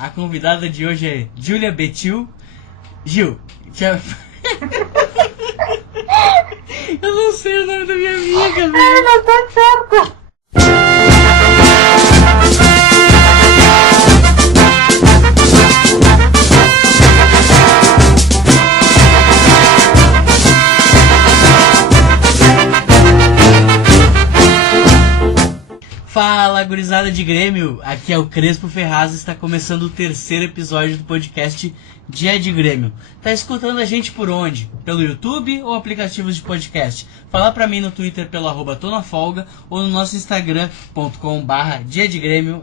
A convidada de hoje é Júlia Betil. Gil, eu não sei o nome da minha amiga, velho. Não tá certo. Fala, gurizada de Grêmio, aqui é o Crespo Ferraz e está começando o terceiro episódio do podcast Dia de Grêmio. Tá escutando a gente por onde? Pelo YouTube ou aplicativos de podcast? Fala pra mim no Twitter pelo @tonafolga ou no nosso Instagram.com/diadegrêmio_.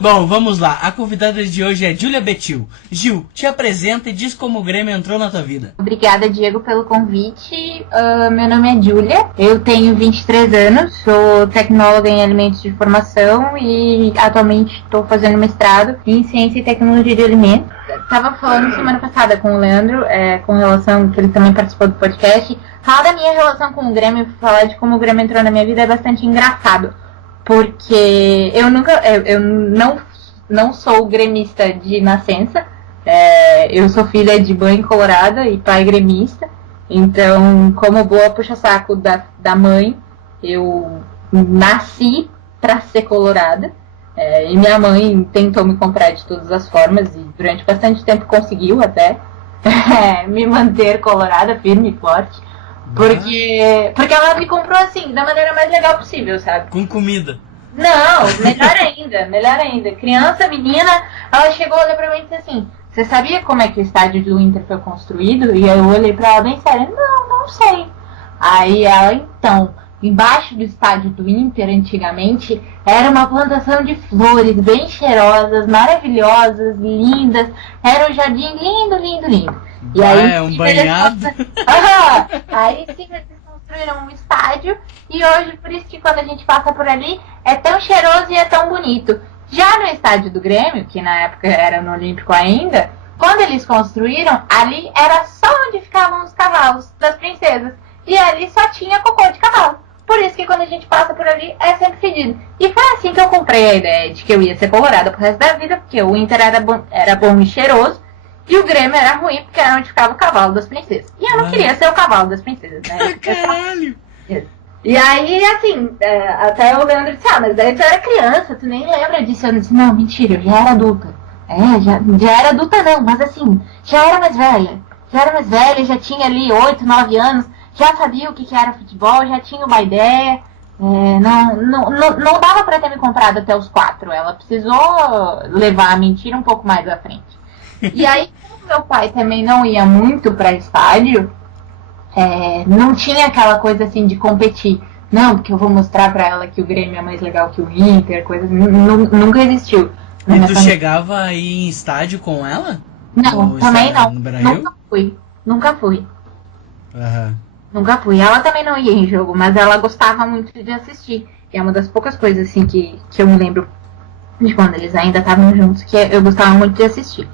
Bom, vamos lá. A convidada de hoje é Júlia Betil. Gil, te apresenta e diz como o Grêmio entrou na tua vida. Obrigada, Diego, pelo convite. Meu nome é Júlia, eu tenho 23 anos, sou tecnóloga em alimentos de formação e atualmente estou fazendo mestrado em ciência e tecnologia de alimentos. Estava falando semana passada com o Leandro, com relação, que ele também participou do podcast. Falar da minha relação com o Grêmio, falar de como o Grêmio entrou na minha vida é bastante engraçado. Porque eu não sou gremista de nascença, eu sou filha de mãe colorada e pai gremista, então, como boa puxa-saco da mãe, eu nasci pra ser colorada, e minha mãe tentou me comprar de todas as formas, e durante bastante tempo conseguiu até me manter colorada, firme e forte. Porque ela me comprou assim, da maneira mais legal possível, sabe? Com comida. Não, melhor ainda. Criança, menina, ela chegou, olhou pra mim e disse assim: você sabia como é que o estádio do Inter foi construído? E eu olhei pra ela bem sério: não sei. Aí ela, então, embaixo do estádio do Inter, antigamente, era uma plantação de flores bem cheirosas, maravilhosas, lindas. Era um jardim lindo. E aí, um banhado. Aí sim eles construíram um estádio e hoje, por isso que quando a gente passa por ali, é tão cheiroso e é tão bonito. Já no estádio do Grêmio, que na época era no Olímpico ainda, quando eles construíram, ali era só onde ficavam os cavalos das princesas. E ali só tinha cocô de cavalo. Por isso que quando a gente passa por ali, é sempre fedido. E foi assim que eu comprei a ideia de que eu ia ser colorada pro resto da vida, porque o Inter era bom e cheiroso. E o Grêmio era ruim porque era onde ficava o cavalo das princesas. E eu não queria ser o cavalo das princesas, né? Caralho! E aí, assim, até o Leandro disse: mas daí tu era criança, tu nem lembra disso. Eu disse: não, mentira, eu já era adulta. Já era adulta não, mas assim, já era mais velha, já tinha ali 8, 9 anos, já sabia o que era futebol, já tinha uma ideia. Não dava pra ter me comprado até os 4. Ela precisou levar a mentira um pouco mais à frente. E aí, como meu pai também não ia muito pra estádio, não tinha aquela coisa assim de competir. Não, porque eu vou mostrar pra ela que o Grêmio é mais legal que o Inter, coisas. Nunca existiu. E tu chegava aí em estádio com ela? Não, também não. Nunca fui. Uhum. Nunca fui. Ela também não ia em jogo, mas ela gostava muito de assistir. E é uma das poucas coisas assim que eu me lembro de quando eles ainda estavam juntos, que eu gostava muito de assistir.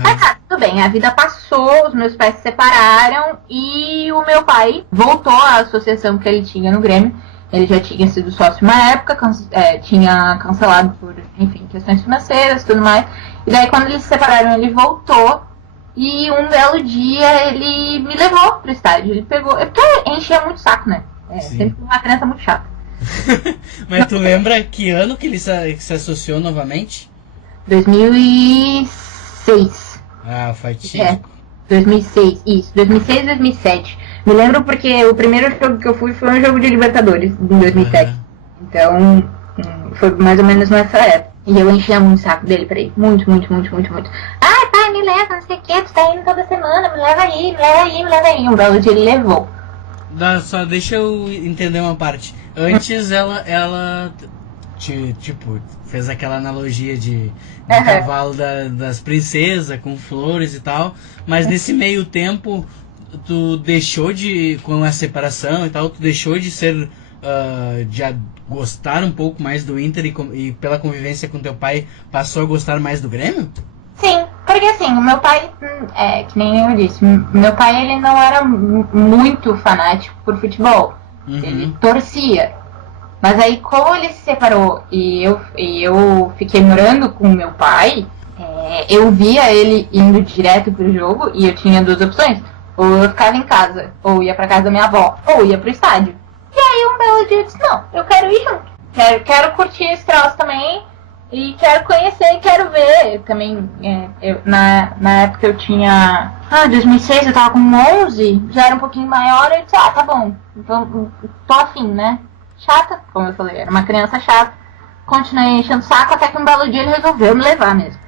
Mas tá, tudo bem, a vida passou, os meus pais se separaram e o meu pai voltou à associação que ele tinha no Grêmio. Ele já tinha sido sócio uma época, tinha cancelado por, enfim, questões financeiras e tudo mais. E daí quando eles se separaram, ele voltou e um belo dia ele me levou pro estádio. Ele pegou, porque enchia muito o saco, né? Sempre uma criança muito chata. Mas tu lembra que ano que ele se associou novamente? 2006. Ah, fatídico. 2006, isso, 2006, 2007. Me lembro porque o primeiro jogo que eu fui foi um jogo de Libertadores, em 2007. Uhum. Então, foi mais ou menos nessa época. E eu enchia muito o saco dele pra ir. Muito. Ai, pai, me leva, não sei o que, tu tá indo toda semana, me leva aí. Um belo dia ele levou. Só deixa eu entender uma parte. Antes ela tipo, fez aquela analogia de cavalo das princesas com flores e tal, mas nesse meio tempo tu deixou com a separação e tal, tu deixou de ser de gostar um pouco mais do Inter e pela convivência com teu pai passou a gostar mais do Grêmio? Sim, porque assim, o meu pai, que nem eu disse, meu pai ele não era muito fanático por futebol. Uhum. Ele torcia. Mas aí, como ele se separou e eu fiquei morando com meu pai, eu via ele indo direto pro jogo e eu tinha 2 opções. Ou eu ficava em casa, ou ia pra casa da minha avó, ou ia pro estádio. E aí um belo dia eu disse, não, eu quero ir junto. Quero curtir esse troço também. E quero conhecer, quero ver. Também, na época eu tinha... 2006 eu tava com 11, já era um pouquinho maior. Eu disse, tá bom, tô afim, né? Chata, como eu falei, era uma criança chata. Continuei enchendo o saco até que um belo dia ele resolveu me levar mesmo.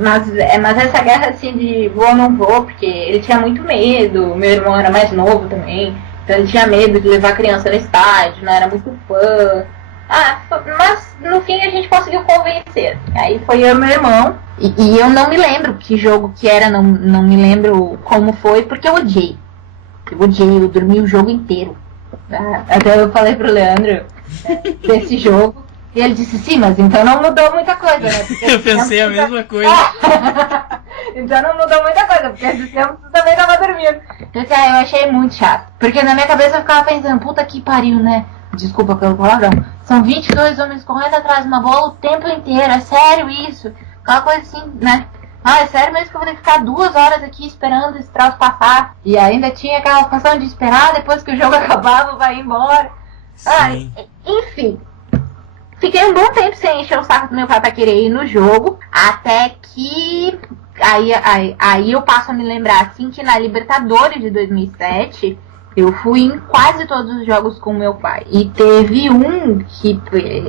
Mas essa guerra assim de vou ou não vou, porque ele tinha muito medo, meu irmão era mais novo também, então ele tinha medo de levar a criança no estádio, não era muito fã. Mas no fim a gente conseguiu convencer. Aí foi eu e meu irmão, e eu não me lembro que jogo que era, não me lembro como foi, porque eu odiei. Eu dormi o jogo inteiro. Até eu falei pro Leandro desse jogo. E ele disse, sim, mas então não mudou muita coisa, né? Porque eu pensei a mesma coisa. Então não mudou muita coisa, porque esse tempo tu também tava dormindo. Eu achei muito chato. Porque na minha cabeça eu ficava pensando, puta que pariu, né? Desculpa pelo palavrão. São 22 homens correndo atrás de uma bola o tempo inteiro. É sério isso? Aquela coisa assim, né? É sério mesmo que eu vou ter que ficar 2 horas aqui esperando esse troço passar. E ainda tinha aquela função de esperar, depois que o jogo acabava, vai embora. Enfim. Fiquei um bom tempo sem encher o saco do meu pai pra querer ir no jogo, até que aí eu passo a me lembrar assim que na Libertadores de 2007 eu fui em quase todos os jogos com meu pai. E teve um que,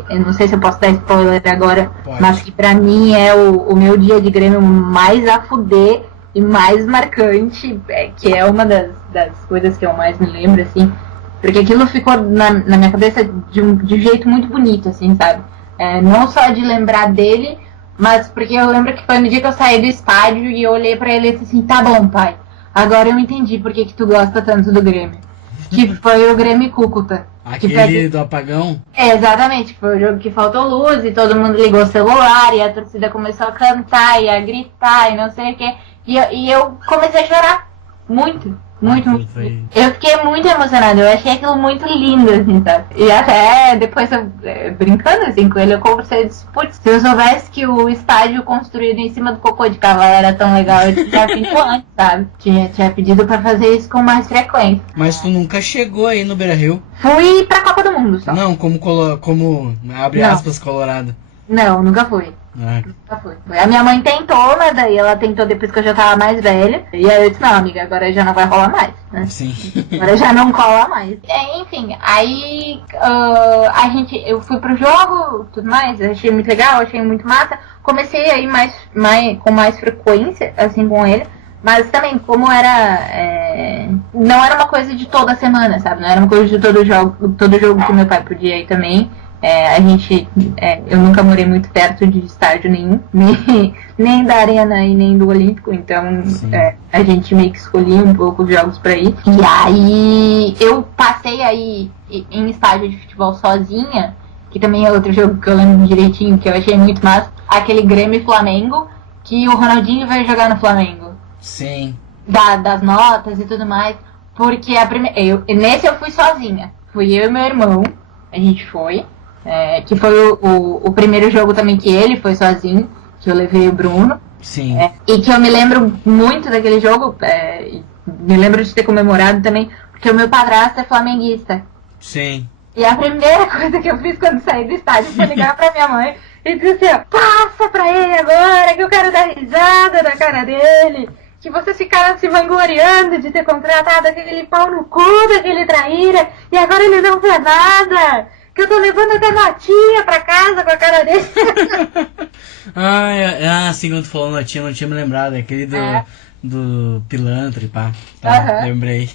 eu não sei se eu posso dar spoiler agora, pode, mas que pra mim é o meu dia de Grêmio mais a fuder e mais marcante, que é uma das coisas que eu mais me lembro, assim. Porque aquilo ficou na minha cabeça de um jeito muito bonito, assim, sabe? Não só de lembrar dele, mas porque eu lembro que foi no dia que eu saí do estádio e eu olhei pra ele e disse assim, tá bom, pai, agora eu entendi por que tu gosta tanto do Grêmio. Que foi o Grêmio Cúcuta. Aquele do apagão? Exatamente, foi o jogo que faltou luz e todo mundo ligou o celular e a torcida começou a cantar e a gritar e não sei o quê. E eu comecei a chorar. Muito. Eu fiquei muito emocionada, eu achei aquilo muito lindo, assim, sabe? E até depois, brincando assim com ele, eu conversei e disse, putz, se eu soubesse que o estádio construído em cima do cocô de cavalo era tão legal, eu tinha feito antes, sabe? Tinha pedido pra fazer isso com mais frequência. Mas tu nunca chegou aí no Beira-Rio? Fui pra Copa do Mundo só. Não, como abre aspas, colorado. Não, nunca fui. Nunca fui. A minha mãe tentou, mas daí ela tentou depois que eu já tava mais velha. E aí eu disse, não, amiga, agora já não vai rolar mais, né? Sim. Agora já não cola mais. Enfim, aí eu fui pro jogo, tudo mais, achei muito legal, achei muito massa. Comecei a ir com mais frequência, assim, com ele. Mas também, como não era uma coisa de toda semana, sabe? Não era uma coisa de todo jogo que meu pai podia ir também. Eu nunca morei muito perto de estádio nenhum, nem da Arena e nem do Olímpico, então a gente meio que escolhia um pouco os jogos pra ir. E aí eu passei aí em estádio de futebol sozinha, que também é outro jogo que eu lembro direitinho, que eu achei muito massa, aquele Grêmio e Flamengo, que o Ronaldinho veio jogar no Flamengo. Sim. Das notas e tudo mais, porque nesse eu fui sozinha, fui eu e meu irmão, a gente foi. Que foi o primeiro jogo também que ele foi sozinho, que eu levei o Bruno. Sim. E que eu me lembro muito daquele jogo, me lembro de ter comemorado também, porque o meu padrasto é flamenguista. Sim. E a primeira coisa que eu fiz quando saí do estádio foi ligar pra minha mãe e dizer assim, ó, passa pra ele agora, que eu quero dar risada na cara dele, que vocês ficaram se vangloriando de ter contratado aquele pau no cu daquele traíra, e agora ele não fez nada. Que eu tô levando até notinha pra casa com a cara dele. Assim, quando tu falou notinha, não tinha me lembrado. É aquele do pilantra e pá. Lembrei.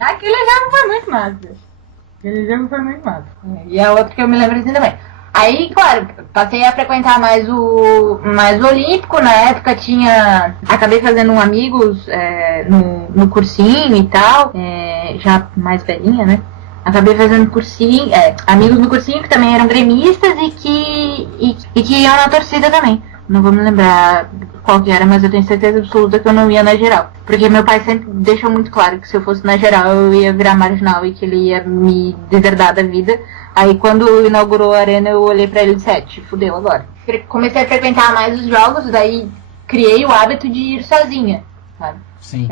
Aquele jogo foi muito massa. E a outra que eu me lembro assim também. Aí, claro, passei a frequentar mais o Olímpico. Na época acabei fazendo amigos no cursinho e tal. Já mais velhinha, né? Acabei fazendo cursinho, amigos no cursinho que também eram gremistas e que iam na torcida também. Não vou me lembrar qual que era, mas eu tenho certeza absoluta que eu não ia na geral. Porque meu pai sempre deixou muito claro que se eu fosse na geral eu ia virar marginal e que ele ia me deserdar da vida. Aí quando inaugurou a arena eu olhei pra ele e disse, te fudeu agora. Comecei a frequentar mais os jogos, daí criei o hábito de ir sozinha, sabe? Sim.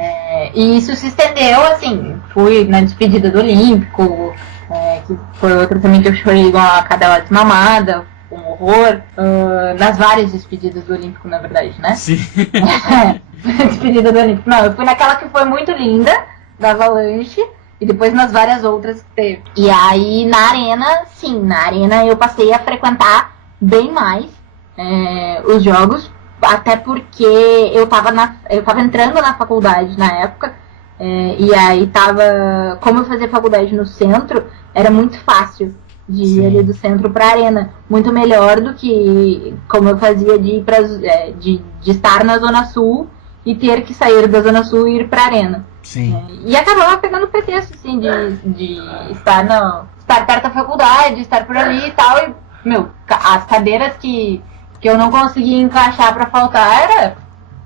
E isso se estendeu, assim, fui na despedida do Olímpico, que foi outra também que eu chorei igual a cadela desmamada, um horror, nas várias despedidas do Olímpico, na verdade, né? Sim. Despedida do Olímpico. Não, eu fui naquela que foi muito linda, da Avalanche, e depois nas várias outras que teve. E aí, na arena eu passei a frequentar bem mais os jogos, até porque eu tava entrando na faculdade na época, e aí como eu fazia faculdade no centro, era muito fácil de ir ali do centro pra arena, muito melhor do que como eu fazia de estar na Zona Sul e ter que sair da Zona Sul e ir pra arena. Sim. E acabava pegando pretexto, assim, de estar perto da faculdade, estar por ali e tal, e, as cadeiras que eu não conseguia encaixar pra faltar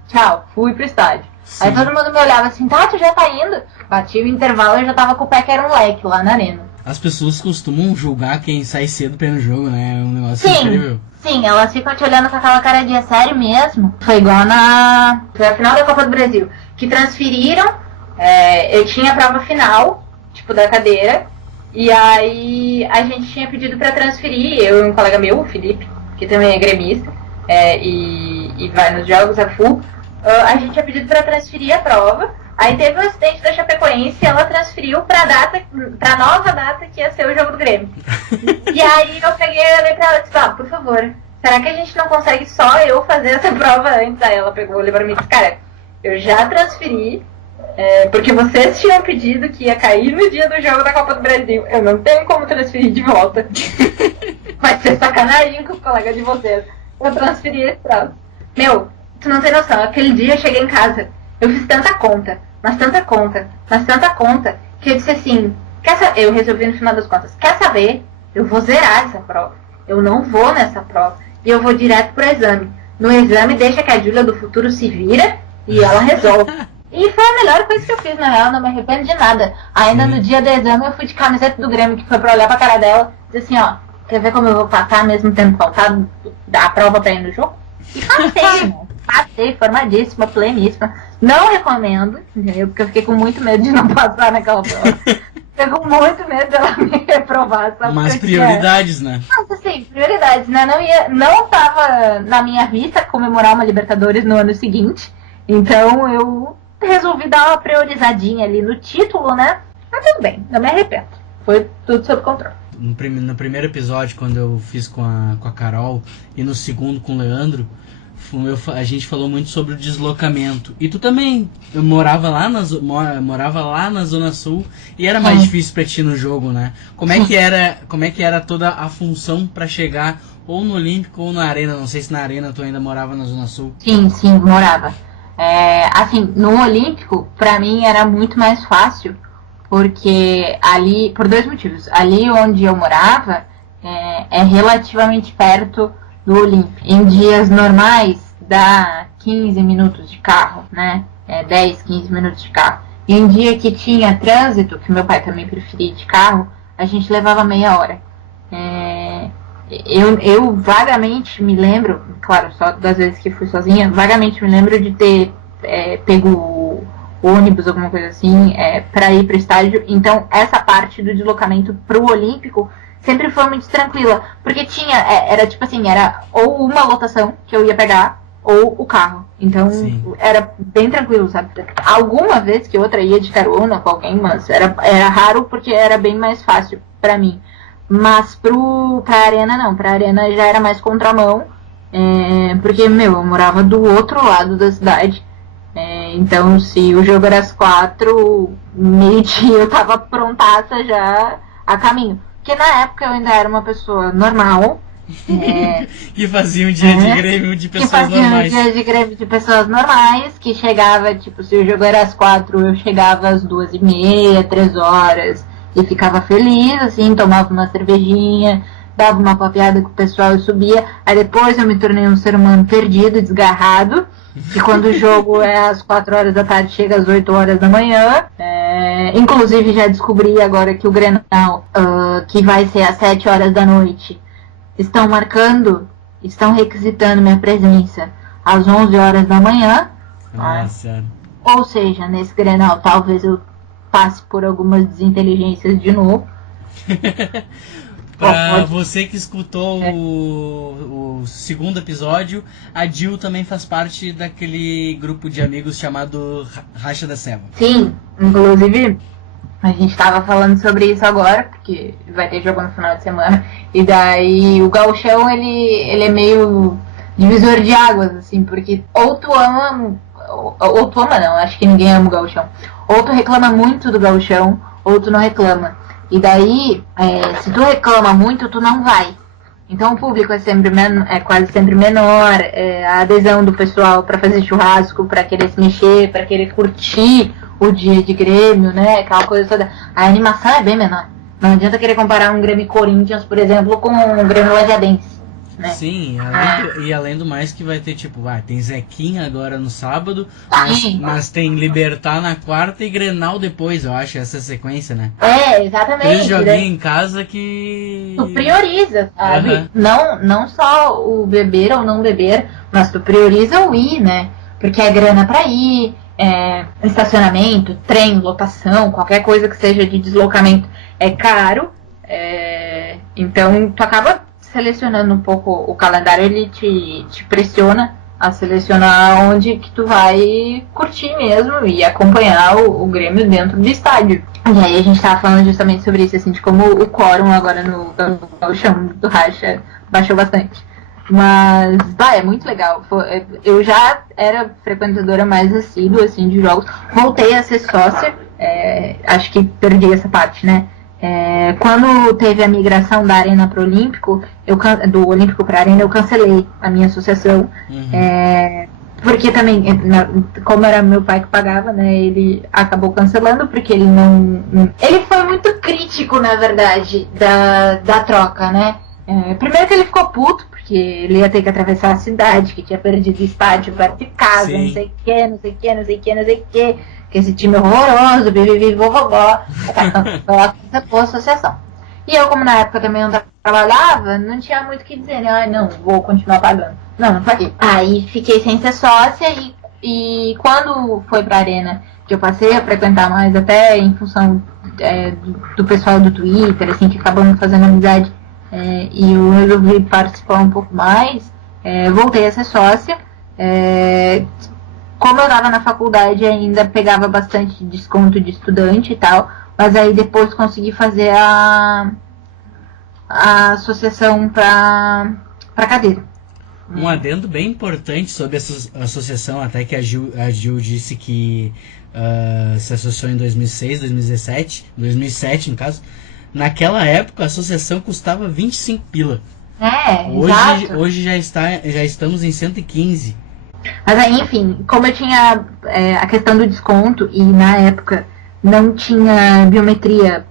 tchau, fui pro estádio. Sim. Aí todo mundo me olhava assim, tá, tu já tá indo? Batia o intervalo e eu já tava com o pé que era um leque lá na arena. As pessoas costumam julgar quem sai cedo pra ir no jogo, né? É um negócio incrível. Sim, elas ficam te olhando com aquela cara de sério mesmo. Foi igual foi a final da Copa do Brasil, que transferiram, eu tinha a prova final, tipo, da cadeira, e aí a gente tinha pedido pra transferir, eu e um colega meu, o Felipe, que também é gremista, e vai nos jogos a full, a gente tinha pedido pra transferir a prova. Aí teve um acidente da Chapecoense e ela transferiu pra nova data que ia ser o jogo do Grêmio. E aí eu olhei pra ela e disse, por favor, será que a gente não consegue só eu fazer essa prova antes? Aí ela olhou pra mim e disse, cara, eu já transferi, porque vocês tinham pedido que ia cair no dia do jogo da Copa do Brasil. Eu não tenho como transferir de volta. Vai ser sacanagem com os colegas de vocês. Eu transferi esse troço. Tu não tem noção, aquele dia eu cheguei em casa, eu fiz tanta conta, que eu disse assim, eu resolvi no final das contas, quer saber? Eu vou zerar essa prova. Eu não vou nessa prova. E eu vou direto pro exame. No exame, deixa que a Júlia do futuro se vira e ela resolve. E foi a melhor coisa que eu fiz, na real, não me arrependo de nada. Ainda no dia do exame, eu fui de camiseta do Grêmio, que foi pra olhar pra cara dela e dizer assim, quer ver como eu vou passar mesmo tendo faltado a prova pra ir no jogo? E passei, né? Passei, formadíssima, pleníssima. Não recomendo, entendeu? Porque eu fiquei com muito medo de não passar naquela prova. Fiquei com muito medo dela me reprovar. Mas prioridades, né? Mas assim, prioridades, né? Não tava na minha vista comemorar uma Libertadores no ano seguinte. Então eu resolvi dar uma priorizadinha ali no título, né? Mas tudo bem, não me arrependo. Foi tudo sob controle. No primeiro episódio, quando eu fiz com a Carol, e no segundo com o Leandro, a gente falou muito sobre o deslocamento. E tu também morava lá na Zona Sul e era mais difícil pra ti no jogo, né? Como é que era toda a função pra chegar ou no Olímpico ou na Arena? Não sei se na Arena tu ainda morava na Zona Sul. Sim, morava. Assim, no Olímpico, pra mim era muito mais fácil, porque ali, por dois motivos. Ali onde eu morava é relativamente perto do Olímpico. Em dias normais dá 15 minutos de carro, né? 10, 15 minutos de carro. E em dia que tinha trânsito, que meu pai também preferia ir de carro, a gente levava meia hora. Eu vagamente me lembro, claro, só das vezes que fui sozinha, vagamente me lembro de ter pego ônibus, alguma coisa assim, para ir pro estádio. Então essa parte do deslocamento pro Olímpico sempre foi muito tranquila, porque era tipo assim, era ou uma lotação que eu ia pegar, ou o carro. Então, era bem tranquilo, sabe? Alguma vez que outra ia de carona com alguém, mas era raro porque era bem mais fácil pra mim. Mas pra Arena não, pra Arena já era mais contramão, porque, eu morava do outro lado da cidade. Então, se o jogo era às 4, meio-dia eu tava prontaça já a caminho. Porque na época eu ainda era uma pessoa normal. E fazia um dia de Grêmio de pessoas normais. Um dia de Grêmio de pessoas normais, que chegava, tipo, se o jogo era às 4, eu chegava às 2h30, 3 horas, e ficava feliz, assim, tomava uma cervejinha, dava uma papeada com o pessoal e subia. Aí depois eu me tornei um ser humano perdido, desgarrado, e quando o jogo é às 4 horas da tarde, chega às 8 horas da manhã. Inclusive já descobri agora que o Grenal, que vai ser às 7 horas da noite, estão requisitando minha presença às 11 horas da manhã. Nossa. Ou seja, nesse Grenal talvez eu passe por algumas desinteligências de novo. Pra você que escutou o segundo episódio, a Jill também faz parte daquele grupo de amigos chamado Racha da Selva. Sim, inclusive a gente tava falando sobre isso agora, porque vai ter jogo no final de semana, e daí o gauchão, ele é meio divisor de águas, assim, porque ou tu ama não, acho que ninguém ama o gauchão, ou tu reclama muito do gauchão, ou tu não reclama. E daí, se tu reclama muito, tu não vai. Então o público é quase sempre menor, a adesão do pessoal para fazer churrasco, para querer se mexer, para querer curtir o dia de Grêmio, né? Aquela coisa toda. A animação é bem menor. Não adianta querer comparar um Grêmio Corinthians, por exemplo, com um Grêmio Lajadense. Né? Sim, além do mais que vai ter, tipo, tem Zequinha agora no sábado, mas tem Libertad na quarta e Grenal depois, eu acho, essa sequência, né? Exatamente. 3 joguinhos em casa que... Tu prioriza, sabe? Não só o beber ou não beber, mas tu prioriza o ir, né? Porque é grana pra ir, estacionamento, trem, lotação, qualquer coisa que seja de deslocamento é caro, então tu acaba selecionando um pouco o calendário, ele te pressiona a selecionar onde que tu vai curtir mesmo e acompanhar o Grêmio dentro do estádio. E aí a gente tava falando justamente sobre isso, assim, de como o quórum agora no chão do Racha baixou bastante. Mas, é muito legal. Eu já era frequentadora mais assídua, assim, de jogos. Voltei a ser sócia, acho que perdi essa parte, né? Quando teve a migração da Arena para o Olímpico, do Olímpico para a Arena, eu cancelei a minha associação. Porque também, como era meu pai que pagava, né, ele acabou cancelando, porque ele não... Ele foi muito crítico, na verdade, da troca, né? Primeiro que ele ficou puto, porque ele ia ter que atravessar a cidade, que tinha perdido estádio perto de casa, Sim. não sei o que, que esse time é horroroso, bibibi, vovó, foi a associação. E eu, como na época também não trabalhava, não tinha muito o que dizer, né? Não, vou continuar pagando. Não paguei. Aí fiquei sem ser sócia e quando foi pra Arena, que eu passei a frequentar mais, até em função do pessoal do Twitter, assim, que acabamos fazendo amizade, e eu resolvi participar um pouco mais, voltei a ser sócia. Como eu estava na faculdade, ainda pegava bastante desconto de estudante e tal, mas aí depois consegui fazer a associação para cadeira. Um adendo bem importante sobre essa associação, até que a Gil disse que se associou em 2006, 2007 no caso. Naquela época a associação custava 25 pila. Hoje já estamos em 115. Mas aí, enfim, como eu tinha a questão do desconto e na época não tinha biometria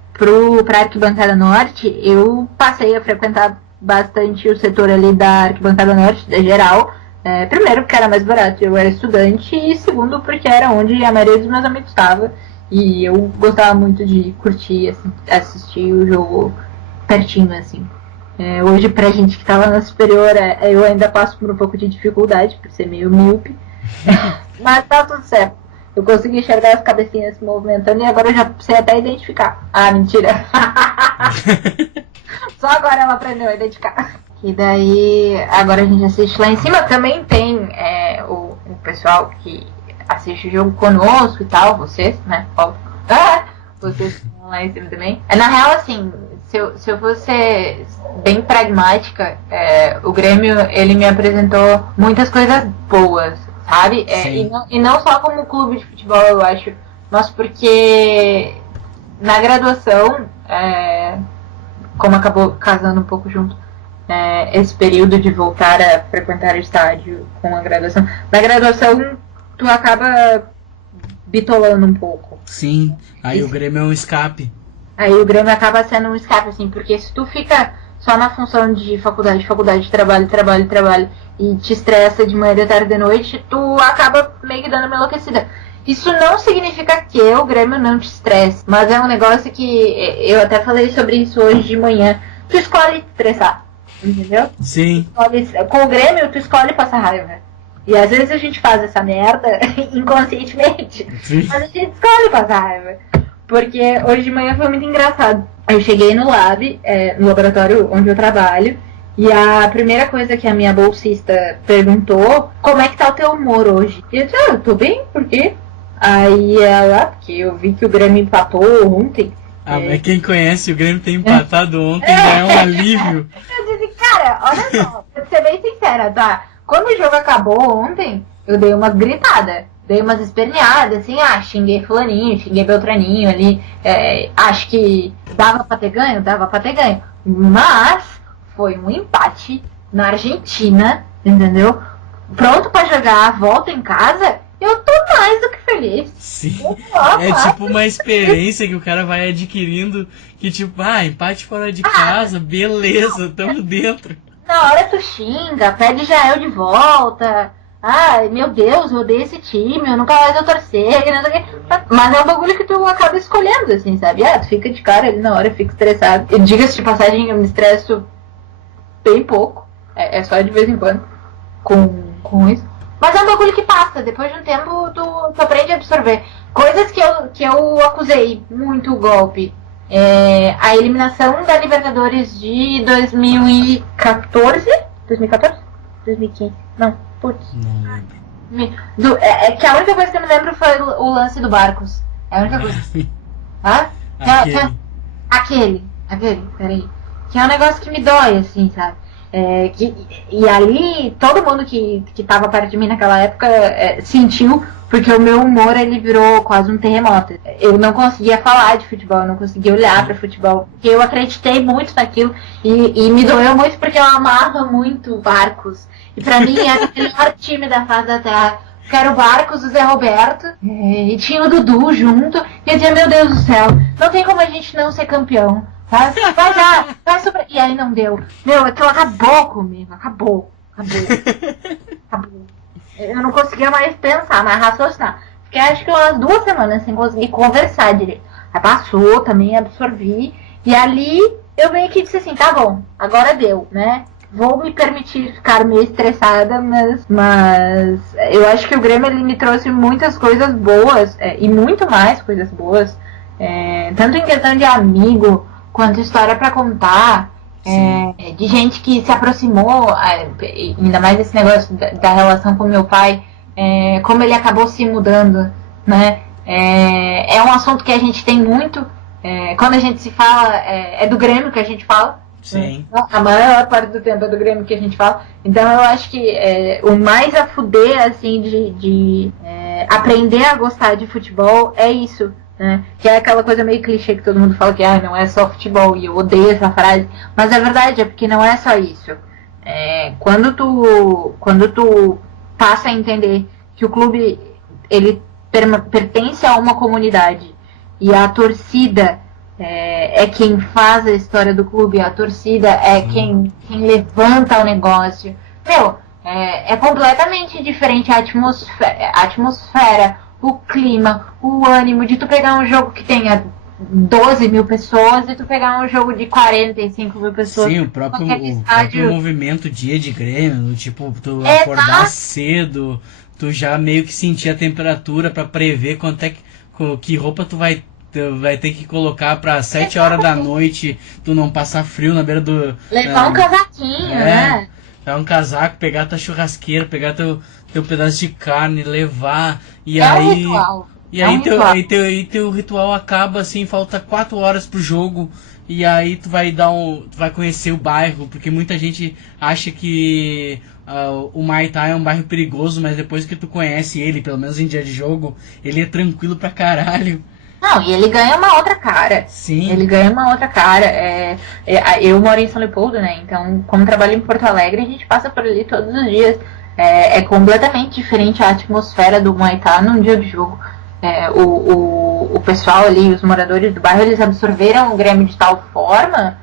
pra Arquibancada Norte, eu passei a frequentar bastante o setor ali da Arquibancada Norte, da geral. Primeiro porque era mais barato, eu era estudante, e segundo porque era onde a maioria dos meus amigos estava. E eu gostava muito de curtir, assim, assistir o jogo pertinho, assim. Hoje, pra gente que tá lá na superior, eu ainda passo por um pouco de dificuldade, por ser meio míope. Mas tá tudo certo. Eu consegui enxergar as cabecinhas se movimentando e agora eu já sei até identificar. Ah, mentira. Só agora ela aprendeu a identificar. E daí, agora a gente assiste lá em cima. Também tem o pessoal que assiste o jogo conosco e tal, vocês, né? Vocês estão lá em cima também. Na real, assim, se eu fosse bem pragmática, o Grêmio, ele me apresentou muitas coisas boas, sabe? E não só como clube de futebol, eu acho, mas porque na graduação, como acabou casando um pouco junto, esse período de voltar a frequentar o estádio com a graduação. Na graduação, tu acaba bitolando um pouco. Sim, aí o Grêmio é um escape. Aí o Grêmio acaba sendo um escape, assim, porque se tu fica só na função de faculdade, trabalho, e te estressa de manhã, de tarde, de noite, tu acaba meio que dando uma enlouquecida. Isso não significa que o Grêmio não te estresse, mas é um negócio que eu até falei sobre isso hoje de manhã. Tu escolhe te estressar, entendeu? Sim. Com o Grêmio, tu escolhe passar raiva. E às vezes a gente faz essa merda inconscientemente. Sim. Mas a gente escolhe passar raiva. Porque hoje de manhã foi muito engraçado. Eu cheguei no lab, no laboratório onde eu trabalho, e a primeira coisa que a minha bolsista perguntou, como é que tá o teu humor hoje? E eu disse, eu tô bem, por quê? Aí ela, porque eu vi que o Grêmio empatou ontem. Mas quem conhece o Grêmio ter empatado ontem já é um alívio. Eu disse, cara, olha só, pra ser bem sincera, tá? Quando o jogo acabou ontem, eu dei umas gritadas. Dei umas esperneadas, assim, xinguei fulaninho, xinguei Beltraninho ali. Acho que dava pra ter ganho? Dava pra ter ganho. Mas foi um empate na Argentina, entendeu? Pronto pra jogar a volta em casa, eu tô mais do que feliz. Sim, é tipo uma experiência que o cara vai adquirindo, que tipo, empate fora de casa, beleza, tamo dentro. Na hora tu xinga, pede Jael de volta... Ai, meu Deus, eu odeio esse time, eu nunca mais vou torcer, não sei o quê. Mas é um bagulho que tu acaba escolhendo, assim, sabe? Tu fica de cara ali na hora, fica estressado. E diga-se de passagem, eu me estresso bem pouco. É só de vez em quando com isso. Mas é um bagulho que passa, depois de um tempo tu aprende a absorver. Coisas que eu acusei muito o golpe. A eliminação da Libertadores de 2014? 2014? 2015? Não. Putz. Não lembro. Que a única coisa que eu me lembro foi o lance do Barcos. É a única coisa. Aquele, peraí. Que é um negócio que me dói, assim, sabe? E ali, todo mundo que tava perto de mim naquela época sentiu, porque o meu humor, ele virou quase um terremoto. Eu não conseguia falar de futebol, eu não conseguia olhar pra futebol, porque eu acreditei muito naquilo, e me doeu muito porque eu amava muito Barcos. E pra mim era o melhor time da face da terra. Que era o Barcos, o Zé Roberto, e tinha o Dudu junto. E eu dizia, meu Deus do céu, não tem como a gente não ser campeão. Tá? Vai já, vai sobre... E aí não deu. Meu, aquilo acabou comigo. Acabou. Eu não conseguia mais pensar, mais raciocinar. Fiquei acho que umas 2 semanas sem conseguir conversar direito. Aí passou, também absorvi. E ali eu meio que disse assim, tá bom, agora deu, né? Vou me permitir ficar meio estressada, mas eu acho que o Grêmio ele me trouxe muitas coisas boas, e muito mais coisas boas, tanto em questão de amigo, quanto história pra contar, de gente que se aproximou, ainda mais esse negócio da relação com meu pai, como ele acabou se mudando, né? É um assunto que a gente tem muito, quando a gente se fala, é do Grêmio que a gente fala. Sim. A maior parte do tempo é do Grêmio que a gente fala. Então eu acho que o mais a fuder, assim, de aprender a gostar de futebol é isso, né? Que é aquela coisa meio clichê que todo mundo fala que não é só futebol, e eu odeio essa frase. Mas é verdade, é porque não é só isso. Quando tu passa a entender que o clube ele pertence a uma comunidade e a torcida é quem faz a história do clube, a torcida é quem levanta o negócio. Meu, é completamente diferente a atmosfera, o clima, o ânimo de tu pegar um jogo que tenha 12 mil pessoas e tu pegar um jogo de 45 mil pessoas. Sim, o próprio movimento dia de Grêmio, tipo, tu acordar cedo, tu já meio que sentir a temperatura pra prever que roupa tu vai ter que colocar pra 7 horas da noite, tu não passar frio na beira do... Levar um casaquinho, né? Levar um casaco, pegar tua churrasqueira, pegar teu pedaço de carne, levar, e aí... um ritual. E aí teu ritual acaba assim, falta 4 horas pro jogo, e aí tu vai conhecer o bairro, porque muita gente acha que o Maitá é um bairro perigoso, mas depois que tu conhece ele, pelo menos em dia de jogo, ele é tranquilo pra caralho. Não, e ele ganha uma outra cara. Sim. Ele ganha uma outra cara. Eu moro em São Leopoldo, né? Então, como trabalho em Porto Alegre, a gente passa por ali todos os dias. É completamente diferente a atmosfera do Maitá num dia de jogo. O pessoal ali, os moradores do bairro, eles absorveram o Grêmio de tal forma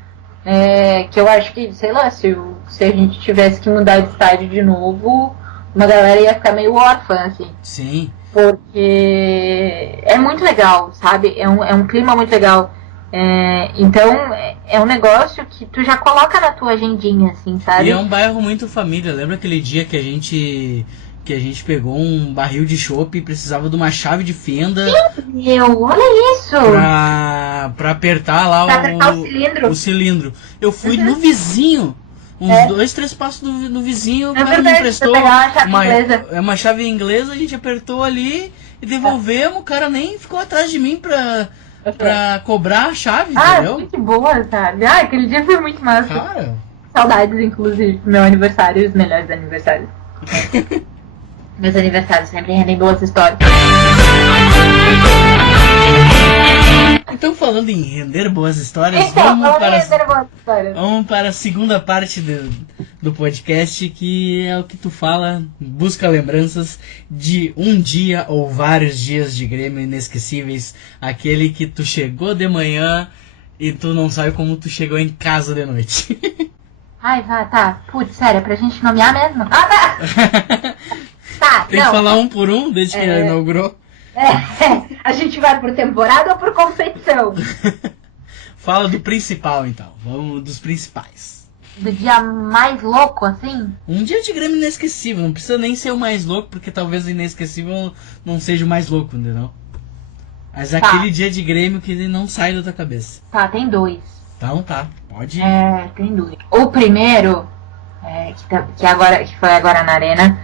que eu acho que, sei lá, se a gente tivesse que mudar de estádio de novo, uma galera ia ficar meio órfã, assim. Sim. Porque é muito legal, sabe? É um clima muito legal. Então, é um negócio que tu já coloca na tua agendinha, assim, sabe? E é um bairro muito família. Lembra aquele dia que que a gente pegou um barril de chopp e precisava de uma chave de fenda. Olha isso! Pra apertar lá o cilindro. Eu fui no vizinho, uns 2, 3 passos do vizinho, o cara me emprestou uma chave inglesa, a gente apertou ali e devolvemos, o cara nem ficou atrás de mim pra cobrar a chave, entendeu? Muito boa, sabe? Aquele dia foi muito massa. Cara. Saudades, inclusive, meu aniversário, os melhores aniversários. Meus aniversários sempre rendem boas histórias. Então, falando em render boas histórias, vamos para a segunda parte do podcast, que é o que tu fala, busca lembranças de um dia ou vários dias de Grêmio inesquecíveis, aquele que tu chegou de manhã e tu não sabe como tu chegou em casa de noite. Tá. Putz, sério, pra gente nomear mesmo? Tá! Tem que falar um por um desde que inaugurou. A gente vai por temporada ou por competição? Fala do principal, então. Vamos dos principais. Do dia mais louco, assim? Um dia de Grêmio inesquecível. Não precisa nem ser o mais louco, porque talvez o inesquecível não seja o mais louco, entendeu? Mas aquele dia de Grêmio que ele não sai da tua cabeça. Tem 2. Então pode ir. Tem 2. O primeiro, que foi agora na Arena,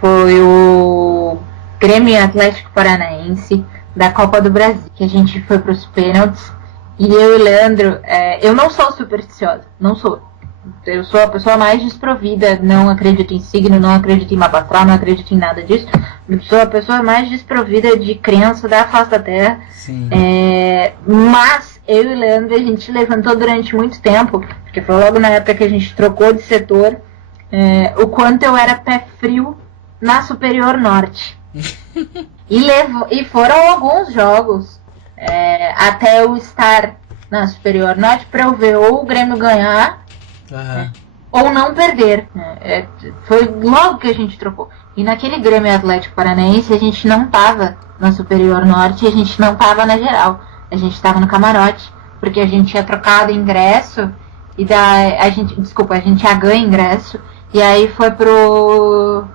foi o Grêmio Atlético Paranaense da Copa do Brasil, que a gente foi pros pênaltis, e eu e o Leandro, eu não sou supersticiosa, não sou. Eu sou a pessoa mais desprovida, não acredito em signo, não acredito em mapa astral, não acredito em nada disso. Eu sou a pessoa mais desprovida de crença da face da Terra. Sim. Mas eu e o Leandro, a gente levantou durante muito tempo, porque foi logo na época que a gente trocou de setor, o quanto eu era pé frio na Superior Norte. E foram alguns jogos até eu estar na Superior Norte para eu ver ou o Grêmio ganhar ou não perder. Foi logo que a gente trocou. E naquele Grêmio Atlético Paranaense a gente não tava na Superior Norte, a gente não tava na geral. A gente tava no camarote, porque a gente tinha trocado ingresso e a gente tinha ganho ingresso e aí foi pro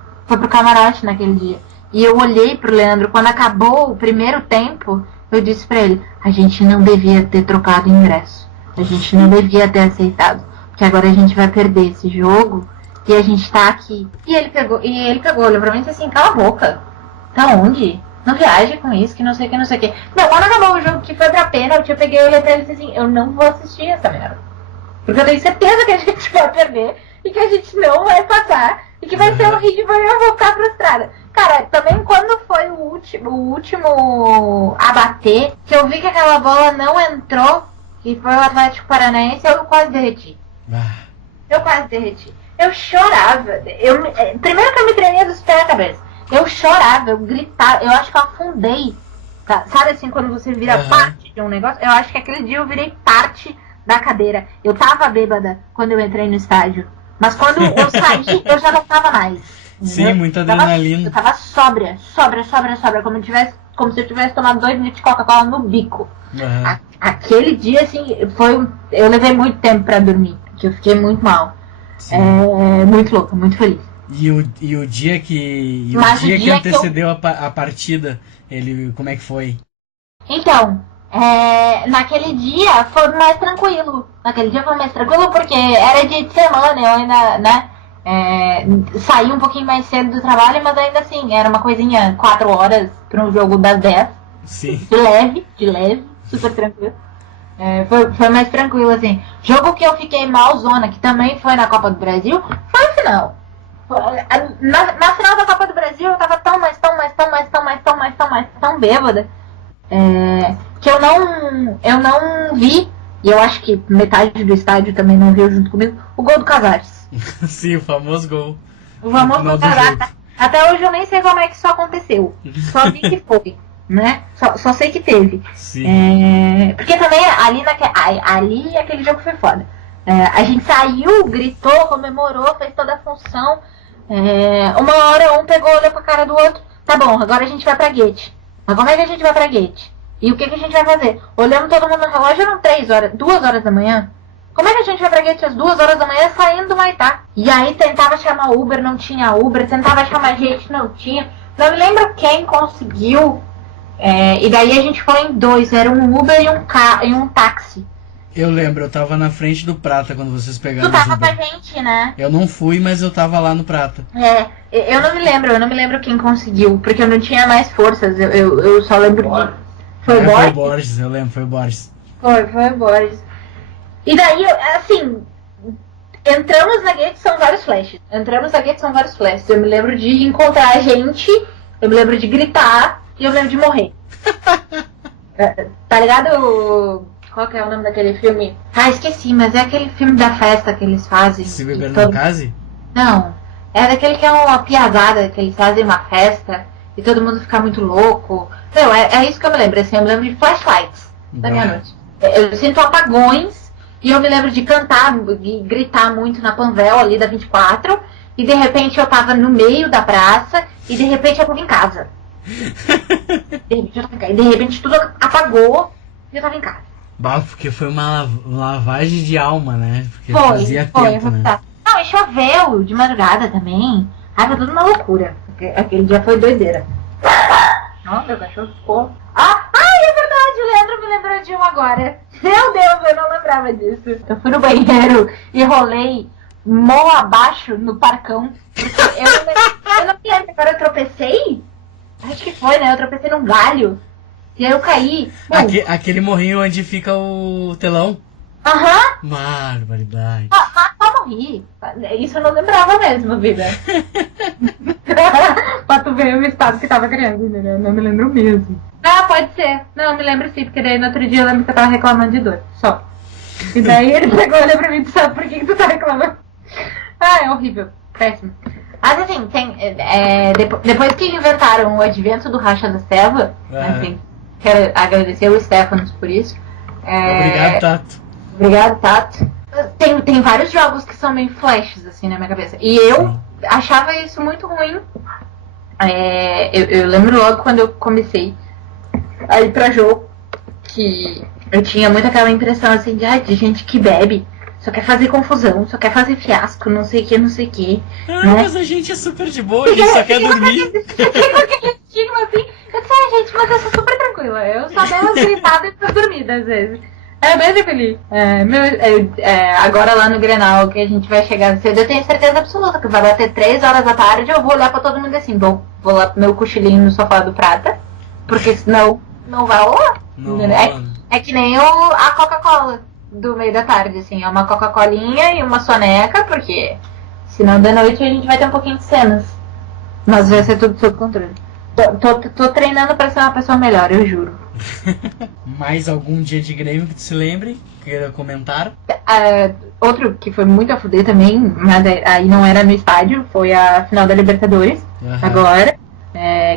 camarote naquele dia. E eu olhei pro Leandro, quando acabou o primeiro tempo, eu disse pra ele, a gente não devia ter trocado ingresso. A gente não devia ter aceitado. Porque agora a gente vai perder esse jogo e a gente tá aqui. E ele pegou, olhou pra mim e disse assim, cala a boca. Tá onde? Não viaja com isso, que não sei o que, não sei o que. Não, quando acabou o jogo que foi pra pênalti, eu peguei e olhei pra ele e disse assim, eu não vou assistir essa merda. Porque eu tenho certeza que a gente vai perder e que a gente não vai passar. E que vai ser horrível e eu vou ficar frustrada. Cara, também quando foi o último a bater, que eu vi que aquela bola não entrou, que foi o Atlético Paranaense, eu quase derreti. Eu chorava. Primeiro que eu me tremia dos pés à cabeça. Eu chorava, eu gritava, eu acho que eu afundei. Tá? Sabe assim, quando você vira parte de um negócio? Eu acho que aquele dia eu virei parte da cadeira. Eu tava bêbada quando eu entrei no estádio. Mas quando eu saí, eu já não tava mais. Sim, muita adrenalina. Eu tava sóbria. Como se eu tivesse tomado 2 litros de Coca-Cola no bico. Aquele dia, assim, eu levei muito tempo pra dormir. Que eu fiquei muito mal. Muito louca, muito feliz. E o dia que antecedeu a partida, ele como é que foi? Então, naquele dia foi mais tranquilo. Porque era dia de semana, eu ainda, né? Saí um pouquinho mais cedo do trabalho, mas ainda assim, era uma coisinha 4 horas para um jogo das 10. Sim. De leve, super tranquilo. Foi mais tranquilo, assim. Jogo que eu fiquei malzona, que também foi na Copa do Brasil, foi o final. Na final da Copa do Brasil eu tava tão bêbada que eu não vi, e eu acho que metade do estádio também não viu junto comigo, o gol do Casares. Sim, o famoso gol. O famoso gol do Casares. Até hoje eu nem sei como é que isso aconteceu. Só vi que foi, né? Só sei que teve. Sim. Porque também ali aquele jogo foi foda. A gente saiu, gritou, comemorou, fez toda a função. Uma hora um pegou, olhou pra cara do outro. Tá bom, agora a gente vai pra Guete. Mas como é que a gente vai pra Guete? E o que a gente vai fazer? Olhamos todo mundo no relógio, eram 2 horas da manhã. Como é que a gente vai pra Guete às 2 horas da manhã saindo do Maitá? E aí tentava chamar Uber, não tinha Uber, tentava chamar gente, não tinha. Não me lembro quem conseguiu. E daí a gente foi em 2, era um Uber e um táxi. Eu lembro, eu tava na frente do Prata quando vocês pegaram. Tu tava com a gente, né? Eu não fui, mas eu tava lá no Prata. Eu não me lembro quem conseguiu, porque eu não tinha mais forças, eu só lembro de... Foi o Borges, eu lembro, foi o Borges. Foi o Borges. E daí, assim, entramos na Guete, são vários flashes. Eu me lembro de encontrar a gente, eu me lembro de gritar e eu me lembro de morrer. Tá ligado? Qual que é o nome daquele filme? Esqueci, mas é aquele filme da festa que eles fazem. Se beber no case? Não, é daquele que é uma piazada, que eles fazem uma festa e todo mundo fica muito louco. Não, é isso que eu me lembro, assim, eu me lembro de flashlights da minha noite. Eu sinto apagões. E eu me lembro de cantar e gritar muito na Panvel ali da 24. E de repente eu tava no meio da praça. E de repente eu tava em casa. E de repente tudo apagou. E eu tava em casa. Bah, porque foi uma lavagem de alma, né? Porque fazia tempo, né? Não, e choveu de madrugada também. Foi tudo uma loucura. Aquele dia foi doideira. Nossa, meu cachorro ficou... é verdade, o Leandro me lembrou de um agora. Meu Deus, eu não lembrava disso. Eu fui no banheiro e rolei mão abaixo no parcão. Porque eu não me lembro, agora eu tropecei? Acho que foi, né? Eu tropecei num galho. E aí eu caí. Aquele morrinho onde fica o telão? Aham. Barbaridade. Só morri. Isso eu não lembrava mesmo, vida. Pra tu ver o estado que tava criando, né? Não me lembro mesmo. Pode ser. Não, me lembro sim, porque daí no outro dia eu lembro que eu tava reclamando de dor. Só. E daí ele pegou e olhou pra mim e disse, por que tu tá reclamando? É horrível. Péssimo. Mas assim, depois que inventaram o advento do Racha da Seva, enfim, quero agradecer o Stefanos por isso. Obrigado, Tato. Obrigado, Tato. Tem vários jogos que são meio flashes, assim, na minha cabeça. E eu achava isso muito ruim. Eu lembro logo quando eu comecei a ir pra jogo, que eu tinha muito aquela impressão, assim, de gente que bebe, só quer fazer confusão, só quer fazer fiasco, não sei o que. Né? Mas a gente é super de boa, a gente só quer dormir. Estigma, assim, eu sei, gente, mas eu sou super tranquila. Eu só dou umas gritadas e tô dormida, às vezes. Bem tranquilo. Agora lá no Grenal, que a gente vai chegar cedo, eu tenho certeza absoluta que vai bater 3 horas da tarde, eu vou olhar pra todo mundo assim, vou lá pro meu cochilinho no sofá do Prata, porque senão não vai rolar. É que nem a Coca-Cola do meio da tarde, assim, é uma Coca-Colinha e uma soneca, porque senão da noite a gente vai ter um pouquinho de cenas. Mas vai ser tudo sob controle. Tô treinando pra ser uma pessoa melhor, eu juro. Mais algum dia de Grêmio que tu se lembre? Queira comentar? Outro que foi muito a fuder também, mas aí não era no estádio, foi a final da Libertadores, agora,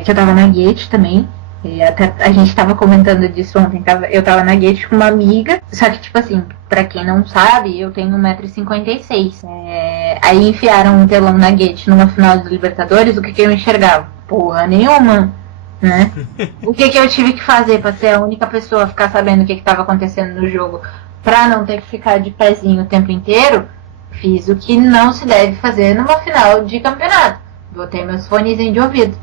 que eu tava na Guete também. E até a gente tava comentando disso ontem, eu tava na Guete com uma amiga, só que tipo assim, pra quem não sabe, eu tenho 1,56 m. Aí enfiaram um telão na Guete numa final da Libertadores, o que eu enxergava? Porra nenhuma, né? O que eu tive que fazer pra ser a única pessoa a ficar sabendo o que tava acontecendo no jogo, pra não ter que ficar de pezinho o tempo inteiro? Fiz o que não se deve fazer numa final de campeonato. Botei meus fonezinhos de ouvido.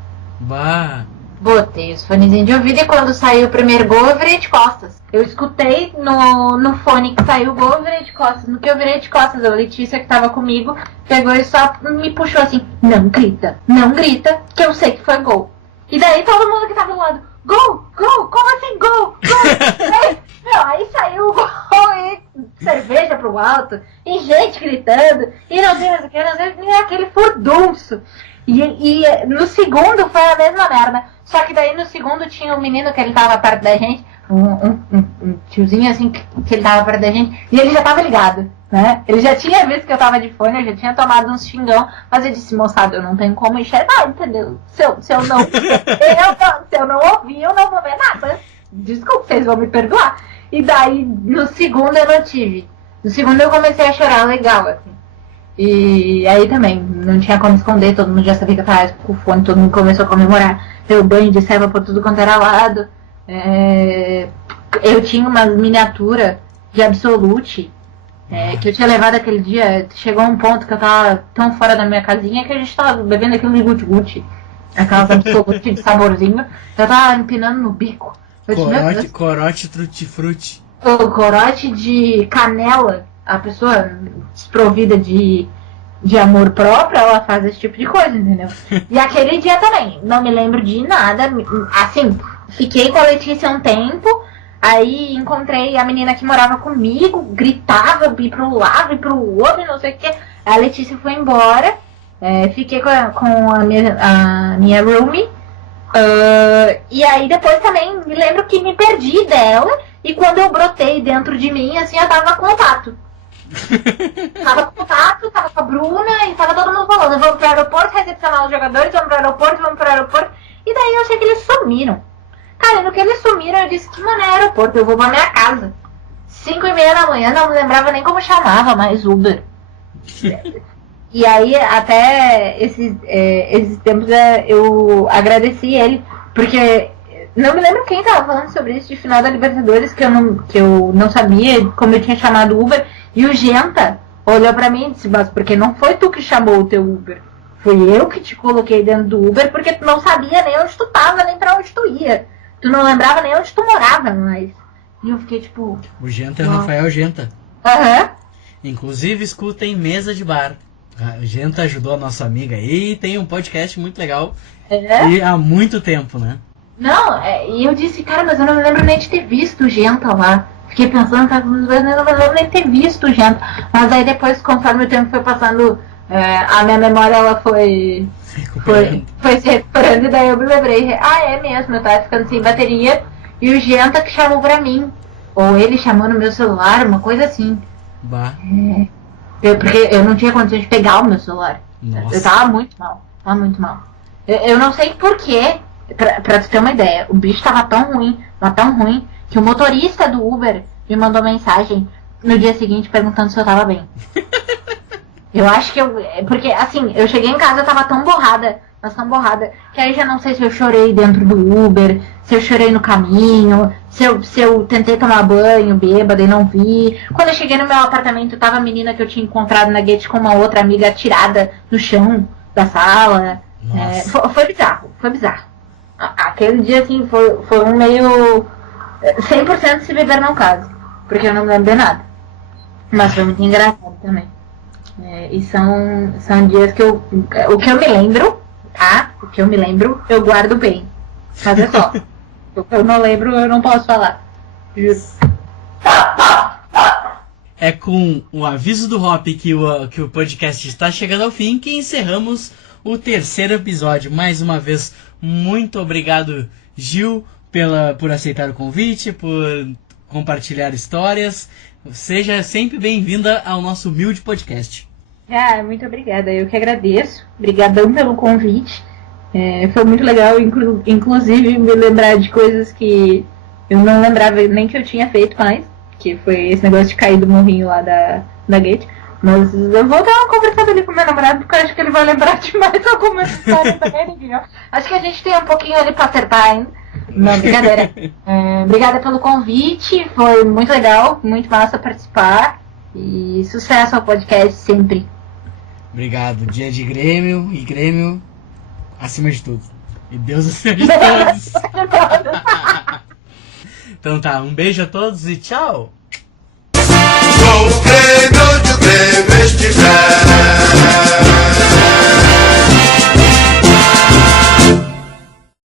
Botei os fonezinhos de ouvido e quando saiu o primeiro gol eu virei de costas. Eu escutei no fone que saiu o gol, eu virei de costas. No que eu virei de costas, a Letícia que tava comigo pegou e só me puxou assim, não grita, que eu sei que foi gol. E daí todo mundo que tava do lado, gol, como assim gol? Aí saiu o gol e cerveja pro alto, e gente gritando, e não sei mais o que, aquele furdunço. E no segundo foi a mesma merda. Só que daí no segundo tinha um menino que ele tava perto da gente, um tiozinho assim, que ele tava perto da gente, e ele já tava ligado, né? Ele já tinha visto que eu tava de fone, eu já tinha tomado uns xingão, mas eu disse, moçada, eu não tenho como enxergar, entendeu? Se eu não ouvir, eu não vou ver nada. Desculpa, vocês vão me perdoar. E daí, no segundo eu não tive. No segundo eu comecei a chorar legal, assim. E aí também, não tinha como esconder, todo mundo já sabia que eu tava com o fone, todo mundo começou a comemorar. Deu banho de ceva por tudo quanto era lado. Eu tinha umas miniaturas de Absolute Que eu tinha levado aquele dia, chegou um ponto que eu tava tão fora da minha casinha que a gente tava bebendo aquilo de guti-guti. Aquelas absolutas de saborzinho. Eu tava empinando no bico. Corote tutti-frutti. O corote de canela. A pessoa desprovida de amor próprio, ela faz esse tipo de coisa, entendeu? E aquele dia também, não me lembro de nada. Assim, fiquei com a Letícia um tempo. Aí encontrei a menina que morava comigo, gritava, ir pro lado, ir pro outro, não sei o que. A Letícia foi embora, fiquei com a minha roomie. E aí depois também me lembro que me perdi dela. E quando eu brotei dentro de mim, assim, eu tava com contato. Tava com a Bruna e tava todo mundo falando: vamos pro aeroporto, recepcionar os jogadores, vamos pro aeroporto. E daí eu sei que eles sumiram. Cara, no que eles sumiram, eu disse: que mano, é aeroporto, eu vou pra minha casa. 5:30 da manhã, não me lembrava nem como chamava mais Uber. E aí, até esses tempos, eu agradeci ele, porque não me lembro quem tava falando sobre isso de final da Libertadores, que eu não sabia como eu tinha chamado Uber. E o Genta olhou pra mim e disse: mas porque não foi tu que chamou o teu Uber, fui eu que te coloquei dentro do Uber, porque tu não sabia nem onde tu tava, nem pra onde tu ia. Tu não lembrava nem onde tu morava, mas... E eu fiquei tipo... O Genta é o Rafael Genta. Inclusive, escutem Mesa de Bar. A Genta ajudou a nossa amiga aí, tem um podcast muito legal. E há muito tempo, né? Não, e eu disse: cara, mas eu não me lembro nem de ter visto o Genta lá. Fiquei pensando, eu não me lembro nem de ter visto o Genta. Mas aí depois, conforme o tempo foi passando, a minha memória ela foi se recuperando. E daí eu me lembrei: é mesmo, eu tava ficando sem bateria. E o Genta que chamou pra mim. Ou ele chamou no meu celular, uma coisa assim. Bah. Porque eu não tinha condições de pegar o meu celular. Nossa. Eu tava muito mal. Eu não sei porquê, pra tu ter uma ideia, o bicho tava tão ruim, que o motorista do Uber me mandou mensagem no dia seguinte perguntando se eu tava bem. Eu acho que porque assim, eu cheguei em casa, eu tava tão borrada, que aí já não sei se eu chorei dentro do Uber, se eu chorei no caminho, se eu tentei tomar banho bêbada e não vi. Quando eu cheguei no meu apartamento, tava a menina que eu tinha encontrado na gate com uma outra amiga atirada no chão da sala. Foi bizarro. Aquele dia, assim, foi um meio... 100% se beber não caso, porque eu não lembro de nada. Mas foi muito engraçado também. E são dias que o que eu me lembro, tá? O que eu me lembro, eu guardo bem. Mas é só. O que eu não lembro, eu não posso falar. Justo. É com o aviso do Hop que o podcast está chegando ao fim que encerramos o 3º episódio. Mais uma vez, muito obrigado, Gil, por aceitar o convite, por compartilhar histórias. Seja sempre bem-vinda ao nosso humilde podcast. Muito obrigada. Eu que agradeço. Obrigadão pelo convite. Foi muito legal, inclusive, me lembrar de coisas que eu não lembrava nem que eu tinha feito mais, que foi esse negócio de cair do morrinho lá da gate. Mas eu vou dar uma conversada ali com meu namorado, porque eu acho que ele vai lembrar de mais alguma história também. Acho que a gente tem um pouquinho ali pra acertar ainda. Não, brincadeira. Obrigada pelo convite, foi muito legal, muito massa participar. E sucesso ao podcast sempre. Obrigado. Dia de Grêmio e Grêmio acima de tudo. E Deus acima de todos. Então tá, um beijo a todos e tchau. O Grêmio estiver